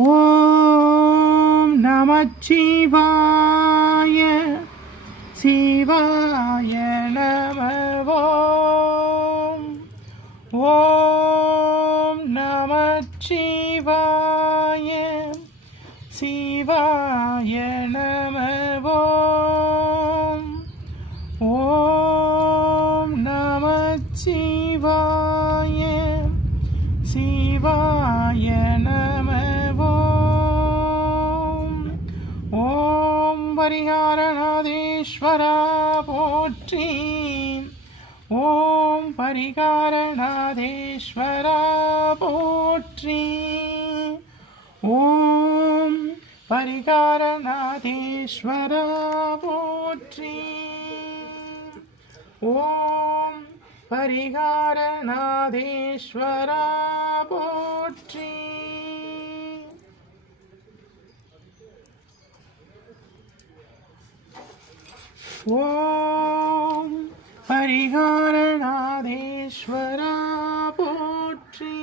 ஓம் நமச்சிவாய சிவாய நம. ஓம் நமச்சிவாய சிவாய நம. ஓம் நமச்சிவாய சிவாய நம. ஓம் பரிகாரநாதேஸ்வரா போற்றி. ஓம் பரிகாரநாதேஸ்வரா போற்றி. ஓம் பரிகாரநாதேஸ்வரா போற்றி. ஓம் பரிகாரநாதேஸ்வரா போற்றி. ஓம் பரிகாரநாதேஸ்வரா போற்றி.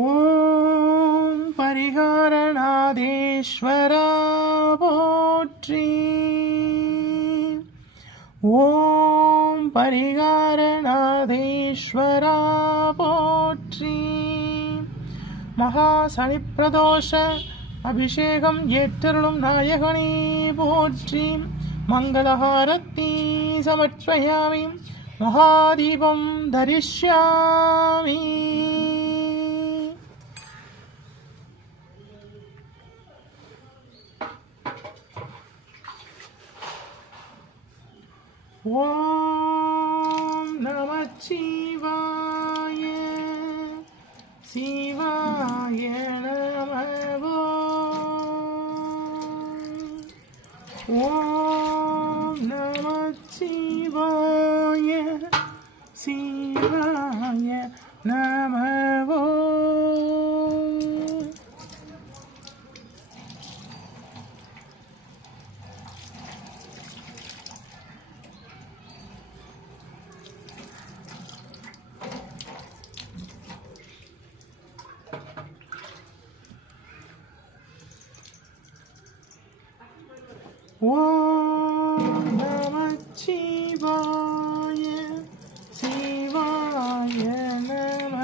ஓம் பரிகாரநாதேஸ்வரா போற்றி. ஓம் பரிகாரநாதேஸ்வரா போற்றி. மகா சனிப்பிரதோஷ அபிஷேகம் ஏற்றருளும் நாயகனே போற்றி. மங்களஹாரத்தி சமர்ப்பயாமி. மகாதீபம் தரிஷ்யாமி. ஓம் நமச்சிவாய சிவாய நம. ஓம் நமச்சிவாய சிவாய நம. ஓம் நமச்சிவாய சிவாய நம.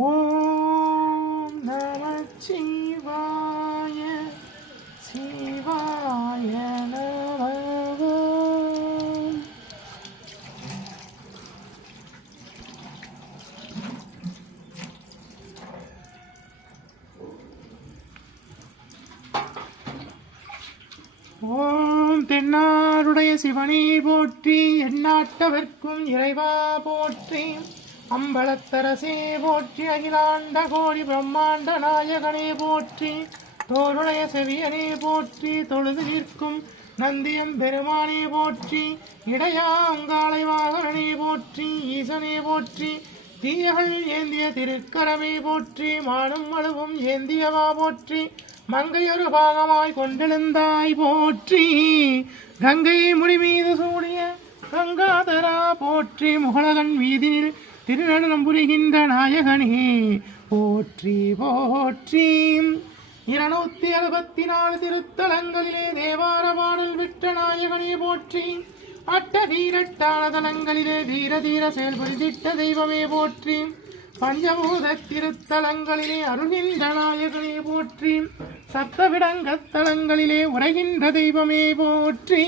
ஓம் நமச்சிவாய சிவாய நம. ஓம் தென்னாருடைய சிவனே போற்றி. எந்நாட்டவர்க்கும் இறைவா போற்றி. அம்பலத்தரசே போற்றி. அகிலாண்ட கோடி பிரம்மாண்ட நாயகனே போற்றி. தோருடைய செவியனே போற்றி. தொழுது நிற்கும் நந்தியம் பெருமானே போற்றி. இடையாங்காலை வாகனே போற்றி. ஈசனே போற்றி. தீயகள் ஏந்திய திருக்கரமே போற்றி. மானும் அளவும் ஏந்தியவா போற்றி. மங்கையொரு பாகமாய் கொண்டெழுந்தாய் போற்றி. கங்கை முடிமீது சூடிய கங்காதரா போற்றி. முகலகன் வீதியில் திருநடனம் புரிகின்ற நாயகனே போற்றி போற்றி. 264 திருத்தலங்களிலே தேவார பாடல் விட்ட நாயகனே போற்றி. அட்டதீரட்டான தலங்களிலே தீர தீர செயல்படுத்திட்ட தெய்வமே போற்றி. பஞ்சபூத திருத்தலங்களிலே அருள்கின்ற நாயகனே போற்றி. சப்தவிடங்கத்தலங்களிலே உரைகின்ற தெய்வமே போற்றி.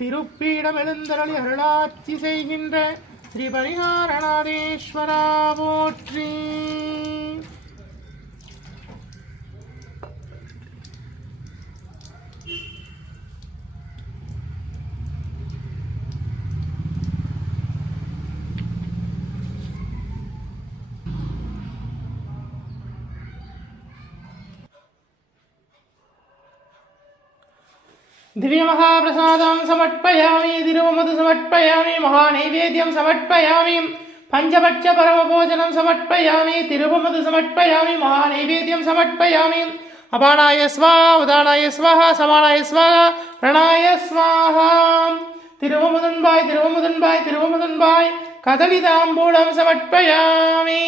திருப்பீடம் எழுந்தருளி அருளாட்சி செய்கின்ற ஸ்ரீ பரிகாரநாதேஸ்வரா போற்றி. दिव्यमहाप्रसादं समर्पयामि तिरुवमधु समर्पयामि महानैवेद्यं समर्पयामि पंचपक्ष परमभोजनं समर्पयामि तिरुवमधु समर्पयामि महानैवेद्यं समर्पयामि अपानाय स्वाहा उदानाय स्वाहा समानाय स्वाहा प्रणाय स्वाहा तिरुवमुदुन्बाय कदलिताम्बूलं समर्पयामि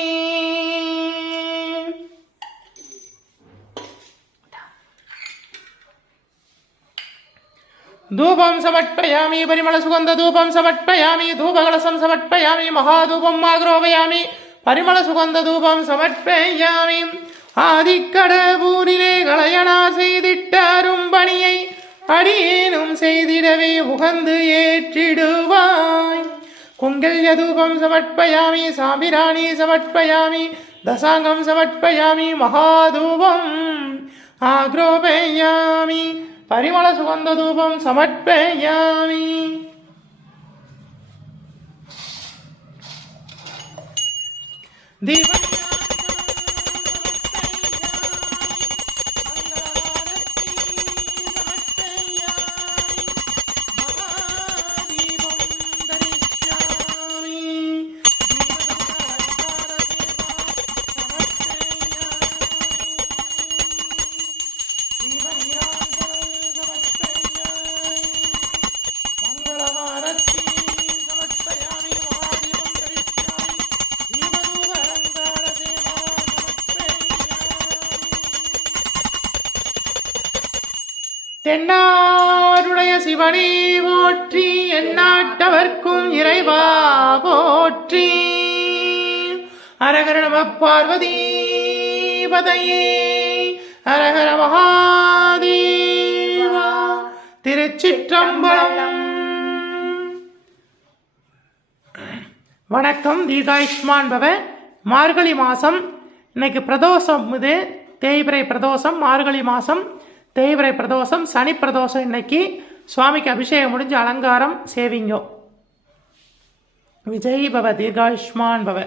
धूपं समर्पयामि परिमलसुगन्धधूपं समर्पयामि धूपकलशं समर्पयामि महाधूपम् आग्रोपयामि परिमलसुगन्धधूपं समर्पयामि ஆதிக்கடவுரிலே கலையனா செய்திட்ட அரும்பணியை அடியேனும் செய்திடவே உகந்து ஏற்றிடுவாய் குங்கல்ய தூபம் சமர்ப்பயாமி சாம்பிராணி சமர்ப்பயாமி தசாங்கம் சமர்ப்பயாமி மகாதூபம் ஆக்ரோபயாமி परिमल सुगंध धूपं समर्पयामि தென்னாடுடைய சிவனே போற்றி எந்நாட்டவர்க்கும் இறைவா போற்றி ஹரஹர நம பார்வதீபதையே ஹரஹர மகாதேவா திருச்சிற்றம்பலம். வணக்கம். தீர்காயுஷ்மான் பவ. மார்கழி மாதம் இன்னைக்கு பிரதோஷம். இது தேய்பிறை பிரதோஷம். மார்கழி மாதம் தேய்பிறை பிரதோஷம், சனி பிரதோஷம். இன்னைக்கு சுவாமிக்கு அபிஷேகம் முடிஞ்சு அலங்காரம் சேவிங்கோ. விஜய் பவ. தீர்காயுஷ்மான் பவ.